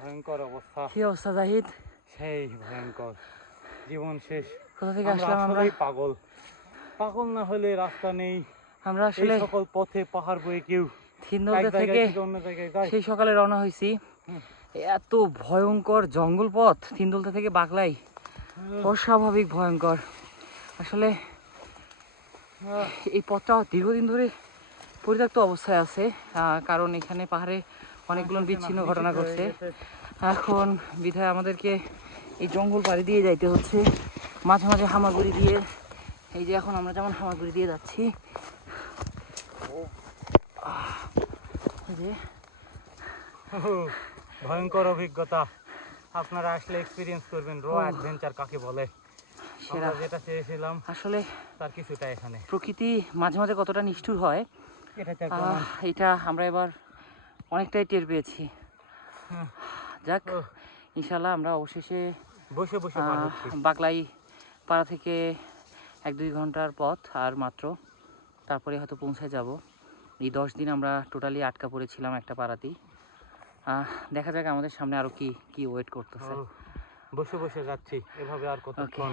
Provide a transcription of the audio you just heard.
ভয়ঙ্কর অবস্থা। কি অবস্থা জাহিদ? সেই ভয়ঙ্কর, জীবন শেষ। কোথা থেকে আসলাম আমরা? আসলেই পাগল। পাগল না হলে রাস্তা নেই। আমরা এই আসলে সকল পথে পাহাড় বয়ে কেউ এক থিন্দলতে জায়গায় থেকে থেকে অন্য জায়গায় যায়। সেই সকালে রওনা হয়েছি। এত ভয়ঙ্কর জঙ্গল পথ থিন্দলতে থেকে বাকলাই, অস্বাভাবিক ভয়ঙ্কর। আসলে এই পথটা দীর্ঘদিন ধরে পরিত্যক্ত অবস্থায় আছে, কারণ এখানে পাহাড়ে অনেকগুলো বিচ্ছিন্ন ঘটনা ঘটছে। এখন বিধায় আমাদেরকে এই জঙ্গল পাড়ি দিয়ে যাইতে হচ্ছে, মাঝে মাঝে হামাগুড়ি দিয়ে। এই যে এখন আমরা যেমন হামাগুড়ি দিয়ে যাচ্ছি, এই যে ভয়ঙ্কর অভিজ্ঞতা। আপনারা আসলে এক্সপিরিয়েন্স করবেন র অ্যাডভেঞ্চার কাকে বলে। আমরা যেটা চেয়েছিলাম আসলে তার কিছুটা এখানে। প্রকৃতি মাঝে মাঝে কতটা নিষ্ঠুর হয় এটা আমরা এবার অনেকটাই টের পেয়েছি। যাক, ইনশাল্লাহ আমরা অবশেষে বসে বসে বাকলাই পাড়া থেকে 1-2 ঘন্টার পথ আর মাত্র, তারপরে হয়তো পৌঁছায় যাব। এই 10 দিন আমরা টোটালি আটকা পড়েছিলাম একটা পাড়াতেই। দেখা যাক আমাদের সামনে আরো কি ওয়েট করতেছে। বসে বসে যাচ্ছি এভাবে আর কতক্ষণ।